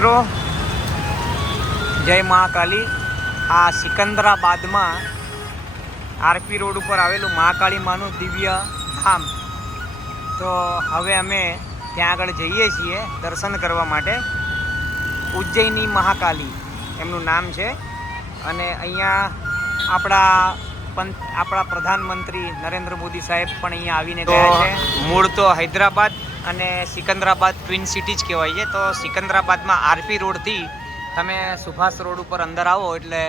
મિત્રો, જય મહાકાલી। આ સિકંદરાબાદમાં આરપી રોડ ઉપર આવેલું મહાકાળી માનું દિવ્ય ધામ। તો હવે અમે ત્યાં આગળ જઈએ છીએ દર્શન કરવા માટે। ઉજ્જૈની મહાકાલી એમનું નામ છે અને અહીંયા આપણા પ્રધાનમંત્રી નરેન્દ્ર મોદી સાહેબ પણ અહીંયા આવીને ગયા છે। મૂળ તો હૈદરાબાદ અને સિકંદરાબાદ ટ્વિન સિટી જ કહેવાય છે। તો સિકંદરાબાદમાં આરપી રોડથી તમે સુભાષ રોડ ઉપર અંદર આવો એટલે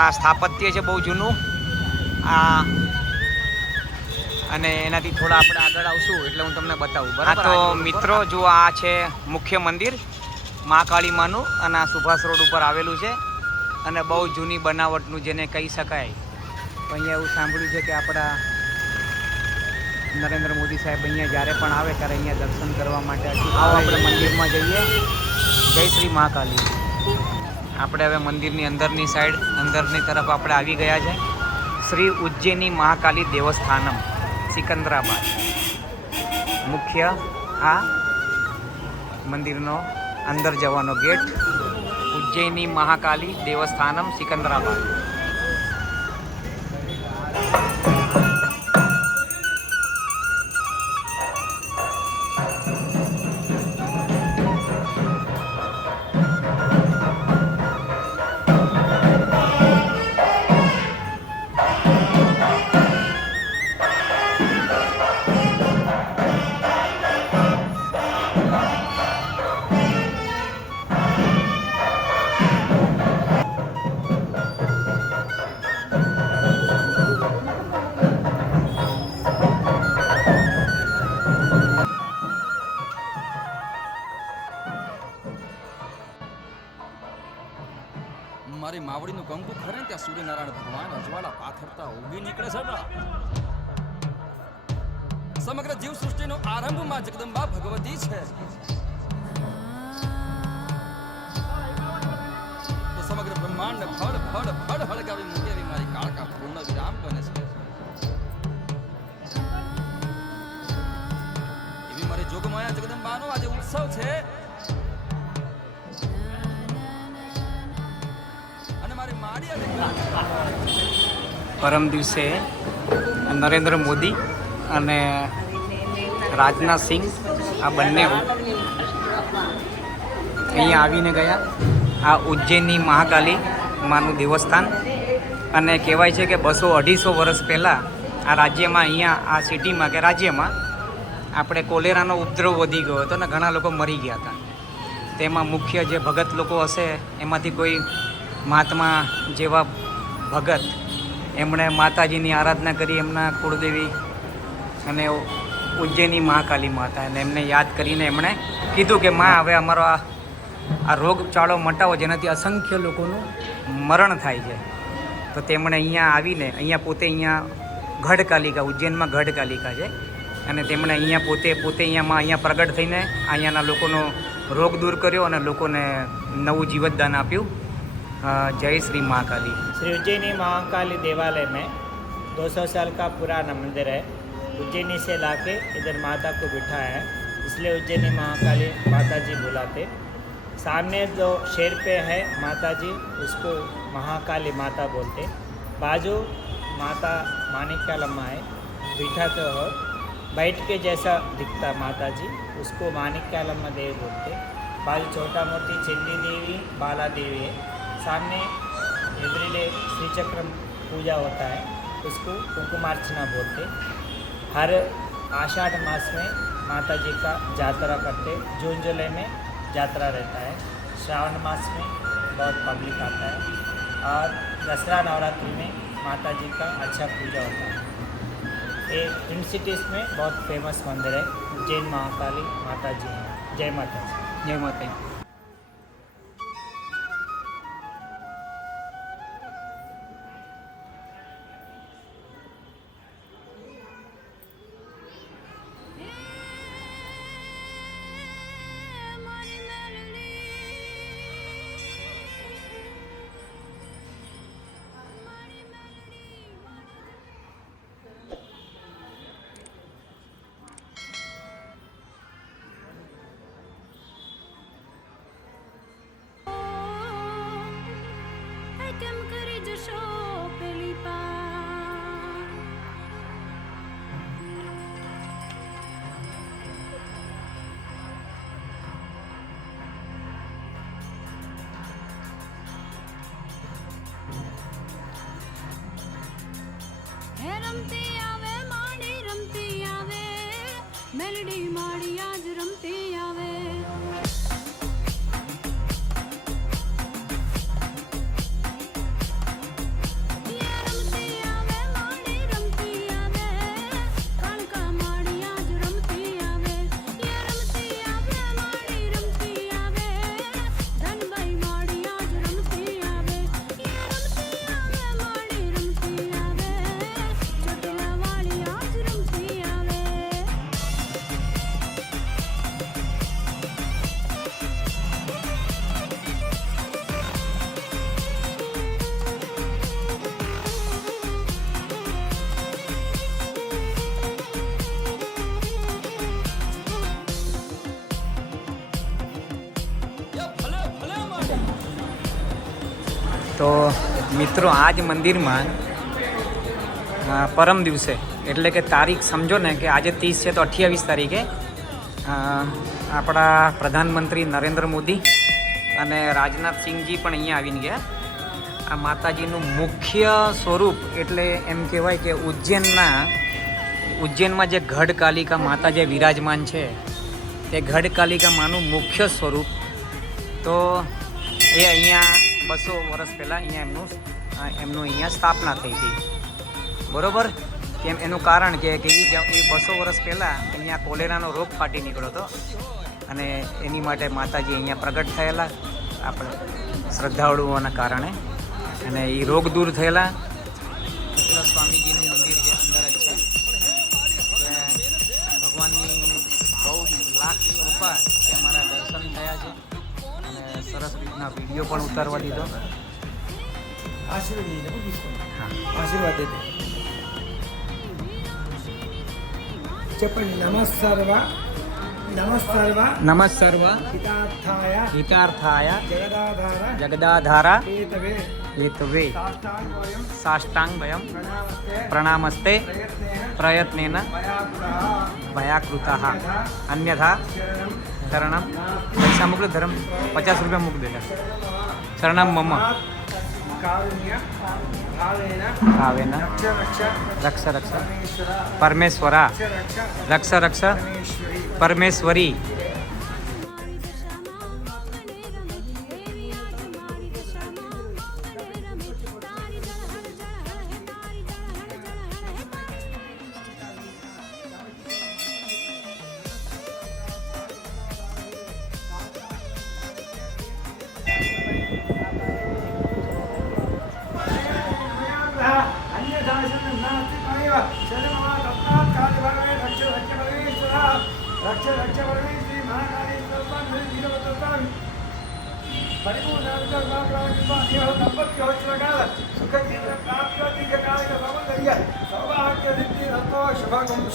આ સ્થાપત્ય છે બહુ જૂનું આ, અને એનાથી થોડા આપણે આગળ આવશું એટલે હું તમને બતાવું, બરાબર? તો મિત્રો જો આ છે મુખ્ય મંદિર મહાકાળી માનું અને આ સુભાષ રોડ ઉપર આવેલું છે અને બહુ જૂની બનાવટનું જેને કહી શકાય। તો અહીંયા એવું સાંભળ્યું છે કે આપણા નરેન્દ્ર મોદી સાહેબ અહીંયા જ્યારે પણ આવે ત્યારે અહીંયા દર્શન કરવા માટે આવો આપણે મંદિરમાં જઈએ। જય શ્રી મહાકાલી। આપણે હવે મંદિરની અંદરની સાઈડ અંદરની તરફ આપણે આવી ગયા છે। શ્રી ઉજ્જૈની મહાકાલી દેવસ્થાનમ સિકંદરાબાદ મુખ્ય આ મંદિરનો અંદર જવાનો ગેટ। ઉજ્જૈની મહાકાલી દેવસ્થાનમ સિકંદરાબાદ। મારી માવડીનું કંકુ ખરે ને ત્યાં સૂર્યનારાયણ ભગવાન અજવાળા પાથરતા ઉગી નીકળે છે। સમગ્ર જીવ સૃષ્ટિનો આરંભ માં જગદંબા ભગવતી છે। તો સમગ્ર બ્રહ્માંડ ફળ ફળ ફળ હળગાવી મૂકે એવી મારી કાળકા પૂર્ણ વિરામ બને છે। એવી મારી જોગમાયા જગદંબાનો આજે ઉત્સવ છે। પરમ દિવસે નરેન્દ્ર મોદી અને રાજનાથ સિંહ આ બંને અહીંયા આવીને ગયા આ ઉજ્જૈનની મહાકાલી માનું દેવસ્થાન। અને કહેવાય છે કે 200-250 વર્ષ પહેલાં આ રાજ્યમાં અહીંયા આ સિટીમાં કે રાજ્યમાં આપણે કોલેરાનો ઉપદ્રવ વધી ગયો હતો અને ઘણા લોકો મરી ગયા હતા। તેમાં મુખ્ય જે ભગત લોકો હશે એમાંથી કોઈ મહાત્મા જેવા ભગત એમણે માતાજીની આરાધના કરી, એમના કુળદેવી અને ઉજ્જૈની મહાકાલી માતા, અને એમને યાદ કરીને એમણે કીધું કે માં હવે અમારો આ રોગચાળો મટાવો જેનાથી અસંખ્ય લોકોનું મરણ થાય છે। તો તેમણે અહીંયા આવીને અહીંયા પોતે અહીંયા ગઢકાલિકા ઉજ્જૈનમાં ગઢકાલિકા છે અને તેમણે અહીંયા પોતે અહીંયા પ્રગટ થઈને અહીંયાના લોકોનો રોગ દૂર કર્યો અને લોકોને નવું જીવતદાન આપ્યું। जय श्री महाकाली। श्री उज्जैनी महाकाली देवालय में 200 साल का पुराना मंदिर है। उज्जैनी से लाके इधर माता को बिठाया है, इसलिए उज्जैनी महाकाली माता जी बुलाते। सामने जो शेर पे है माता जी उसको महाकाली माता बोलते। बाजू माता माणिक्यालम्मा है, बिठाते हो बैठ के जैसा दिखता माता जी उसको माणिक्यालम्मा देवी बोलते। बाजू छोटा मोटी चंडी देवी बाला देवी है। सामने एवरीडे श्री चक्र पूजा होता है, उसको कुंकुमार्चना बोलते। हर आषाढ़ मास में माता जी का जातरा करते। जून जुलाई में जातरा रहता है। श्रावण मास में बहुत पब्लिक आता है और दसरा नवरात्रि में माता जी का अच्छा पूजा होता है। ये ट्विन सिटीज़ में बहुत फेमस मंदिर है उज्जैन महाकाली माता जी है। जय माता जी। जय माता। મેલડી માડી આજ રમતી આવે. તો મિત્રો આ જ મંદિરમાં પરમ દિવસે એટલે કે તારીખ સમજો ને કે આજે 30 છે તો 28 તારીખે આપણા પ્રધાનમંત્રી નરેન્દ્ર મોદી અને રાજનાથ સિંહજી પણ અહીંયા આવીને ગયા. આ માતાજીનું મુખ્ય સ્વરૂપ એટલે એમ કહેવાય કે ઉજ્જૈનમાં જે ગઢકાલિકા માતા જે વિરાજમાન છે તે ગઢકાલિકા માનું મુખ્ય સ્વરૂપ. તો એ અહીંયા 200 વર્ષ પહેલાં અહીંયા એમનું અહીંયા સ્થાપના થઈ હતી. બરાબર? કેમ એનું કારણ કે એ 200 વર્ષ પહેલાં અહીંયા કોલેરાનો રોગ ફાટી નીકળ્યો હતો અને એની માટે માતાજી અહીંયા પ્રગટ થયેલા આપણે શ્રદ્ધાળુઓના કારણે અને એ રોગ દૂર થયેલા. સ્વામીજીનું મંદિર જે અંદર જ છે ભગવાનની બહુ લાખ કૃપા કે અમારા દર્શન થયા છે અને સરસ રીતના વિડીયો પણ ઉતારવા દીધો. ఆశీర్వాద చెప్పండి. నమస్సర్వ నమస్సర్వ નમસ્સર્વ హితార్థాయ હિતાర్థાય జగదాధార જગદાધારા హేతవే હેતવે సాష్టాంగోయం સાષ્ટાંગવયમ ప్రణామస్తే પ્રણામસ્તે ప్రయత్నేన પ્રયત્નેન భయాకృతః ભયાકૃતઃ અન્યથા శరణం શરણમ. પૈસા મોકલો ધર્મ 50 રૂપિયા મૂક દેલા. શરણમ મમ కారుణ్య భావేన ભાવેન రక్ష రక్ష રક્ષ રક્ષ పరమేశ్వర પરમેશ્વરા రక్ష રક્ષ రక్ష રક્ષ పరమేశ్వరి પરમેશ્વરી.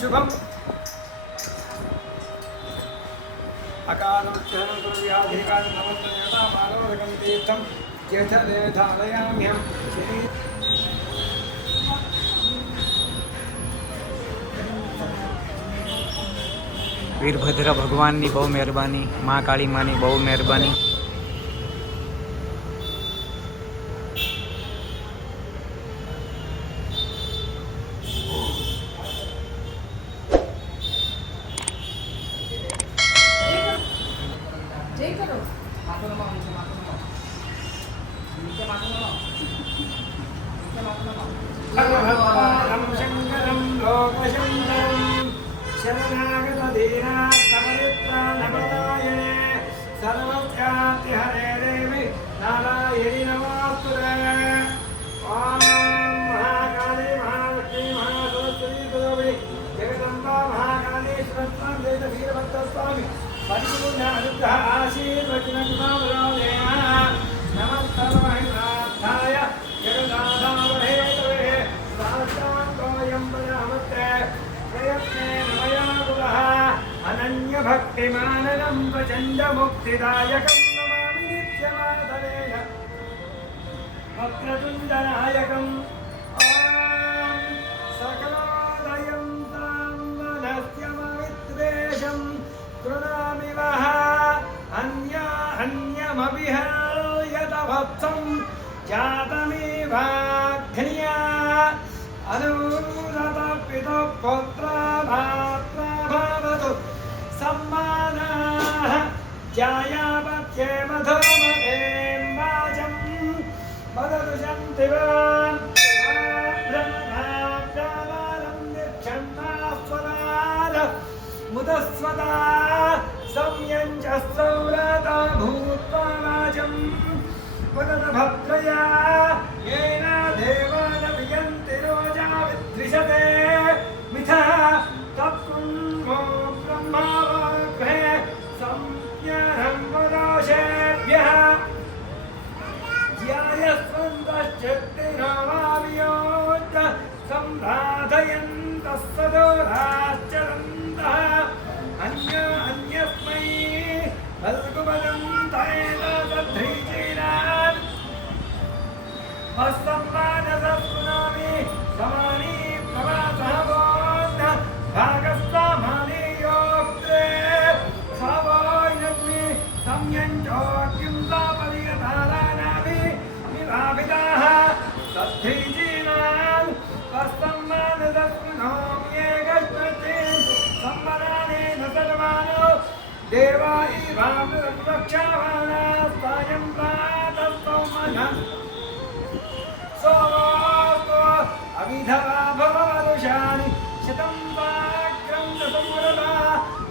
శుభం తీర్థం చేతదేధారయామ్యం વીરભદ્ર ભગવાનની બહુ મહેરબાની, મા કાળી માની બહુ મહેરબાની. భగవత్పాదం శంకరం లోకశంకరం శరణాగతధీనాత్తమరిత్రాణపదాయనే సర్వస్యాతిహరే దేవి నారాయణి నమోస్తుతే. ఓం మహాకాళీ మహాలక్ష్మీ మహాసరస్వతీ గౌరీ జగదంబా మహాకాళీ శ్రీరత్నం దేవ వీరభద్రస్వామి పరిపూర్ణ అనుగ్రహ ఆశీర్వచనమావరోధేన నమస్తమహితాయ జగదాధారహేతవే సాష్టాంగోయం ప్రణామస్తే ప్రయత్నేన మయా గురః అనన్యభక్తిమాననం ప్రచండ ముక్తిదాయకం నమామి నిత్యమాధవేన వక్రతుండనాయకం. ఓం సకలోదయం తాంబనస్యమవిద్వేషం కృణామి వః అన్యమభిహర్యతవత్సం జాతమేవాఘ్న్యా అనూరత పితః పుత్ర భాత్ర భవతు ज्यायापत्ये मधुमतें वाचं वदतु शन्तिवान् ब्रह्माप्यावालं दीक्षन्नास्वदार मुदस्वदा संयञ्च सौरता भूत्वा वाचं वदत भद्रया येन देवान वियन्ति रोजा विद्विषते मिथः तत्कुन्मो ब्रह्मावाग्रे संज्ञानं वदाशेभ्यः ज्यायस्वन्तश्चित्तिनामावियोज्य सम्राधयन्तः सदोराश्चरन्तः अन्यस्मै फल्गुवदन्तैतद्ध्रीचीनान् हस्तम्मानसस्कुनामि समानी प्रवासः बोध भागस्तामानि योक्त्रे सवोयग्नि संयञ्चोक्तिं सापरियतारानाभि विभाविताः तद्धीचीनान् हस्तम्मानसस्कुनोम्येकश्चत्रीन् सम्मनानेन सर्वानो देवा इवामृतक्षावानाः सायं प्रातस्तोमनः सोमोऽस्तु अविधवा भववरुषाणि शतं वाक्रं दशमुरदा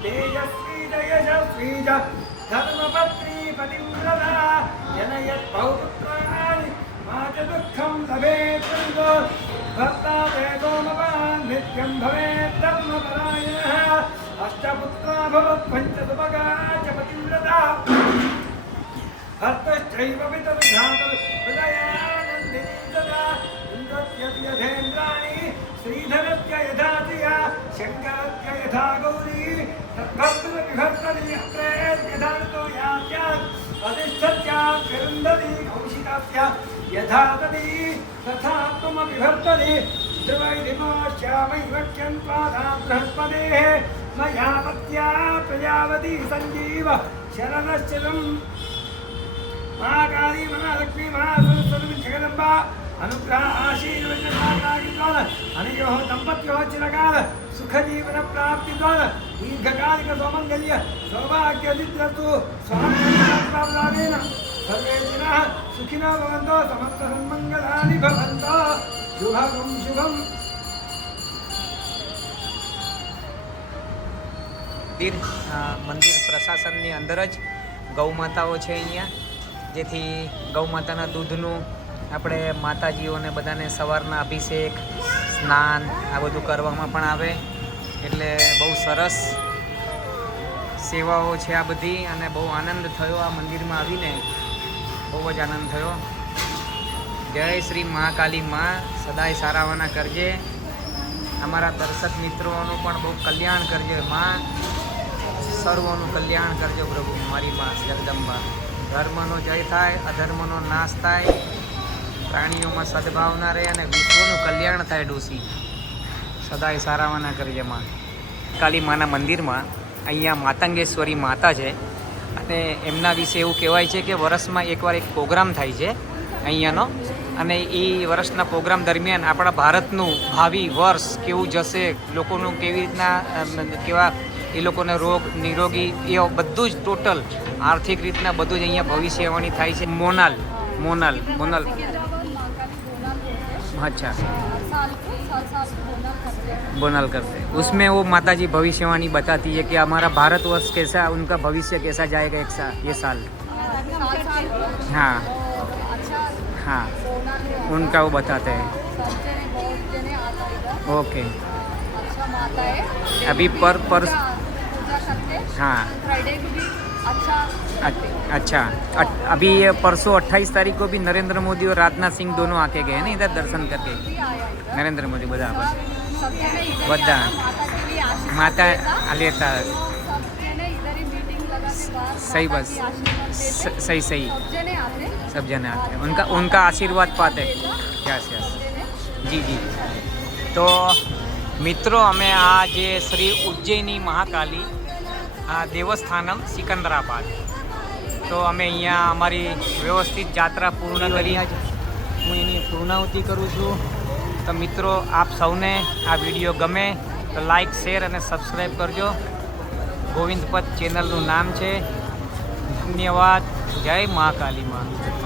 तेजस्वी च यशस्वी च धर्मपत्नी पतिव्रता जनयत्पौपुत्राणि मा च दुःखं लभेत् कृतो भर्ता ते सोमवान् नित्यं भवेत् धर्मपरायणः अष्टपुत्रा भवत् पञ्चसुभगा च पतिव्रता भर्तश्चैव पितरुधातु हृदयानन्दिनी सदा इन्द्रस्य श्रीधरस्य यथा धिया शङ्करस्य यथा गौरी तद्भर्तृविभर्तरि अत्रेर्यथार्तो यास्यात् अधिष्ठत्याभिरुन्धति कौशिकस्य यथा तदी तथा त्वमभिभर्तरि ध्रुवैरिमोश्यामैवक्यं त्वादां बृहस्पतेः मया पत्या प्रजावती सञ्जीव शरणश्चिरम् महाकाली महालक्ष्मी महासरस्वती जगदम्बा अनुग्रह आशीर्वचनाकाल अनयोः दम्पत्योः चिरकाल सुखजीवन प्राप्ति द्वार दीर्घकालिक सौमङ्गल्य सौभाग्यदिद्रतु स्वामिनाथेन सर्वे जनाः सुखिनो भवन्तु समस्त सन्मङ्गलानि भवन्तु शुभं शुभम् મંદિર પ્રશાસનની અંદર જ ગૌ માતાઓ છે અહીંયા, જેથી ગૌ માતાના દૂધનું આપણે માતાજીઓને બધાને સવારના અભિષેક સ્નાન આ બધું કરવામાં પણ આવે, એટલે બહુ સરસ સેવાઓ છે આ બધી, અને બહુ આનંદ થયો આ મંદિરમાં આવીને, બહુ જ આનંદ થયો. જય શ્રી મહાકાલી માં, સદાય સારાવાના કરજે. અમારા દર્શક મિત્રોનું પણ બહુ કલ્યાણ કરજે માં, સર્વોનું કલ્યાણ કરજો પ્રભુ મારી માં જગદંબા. ધર્મનો જય થાય, અધર્મનો નાશ થાય, પ્રાણીઓમાં સદભાવના રહે અને વિશ્વનું કલ્યાણ થાય. ડોસી સદાય સારાવાના કરજે માં. કાલી માના મંદિરમાં અહીંયા માતંગેશ્વરી માતા છે, અને એમના વિશે એવું કહેવાય છે કે વર્ષમાં એકવાર એક પ્રોગ્રામ થાય છે અહીંયાનો, અને એ વર્ષના પ્રોગ્રામ દરમિયાન આપણા ભારતનું ભાવિ વર્ષ કેવું જશે, લોકોનું કેવી રીતના કેવા એ લોકોને રોગ નિરોગી એ બધું જ ટોટલ આર્થિક રીતના બધું જ અહીંયા ભવિષ્યવાણી થાય છે. મોનાલ अच्छा बोनल करते हैं, उसमें वो माता जी भविष्यवाणी बताती है कि हमारा भारतवर्ष कैसा, उनका भविष्य कैसा जाएगा ये साल. हाँ हाँ उनका वो बताते हैं. ओके अभी पर हाँ अच्छा अभी ये परसों 28 तारीख को भी नरेंद्र मोदी और राजनाथ सिंह दोनों आके गए ना इधर दर्शन करके. नरेंद्र मोदी બધા માતા લેતા सही बस सही सब जने आते हैं, उनका आशीर्वाद पाते. यस जी जी. तो મિત્રો અમે આ જે શ્રી ઉજ્જૈની મહાકાલી દેવસ્થાનમ સિકંદરાબાદ, તો અમે અહીંયા અમારી વ્યવસ્થિત યાત્રા પૂર્ણ કરી. હું એની પૂર્ણાહુતિ કરું છું. તો મિત્રો આપ સૌને આ વિડીયો ગમે તો લાઈક શેર અને સબસ્ક્રાઈબ કરજો. ગોવિંદ પથ ચેનલનું નામ છે. ધન્યવાદ. જય મહાકાલી માં.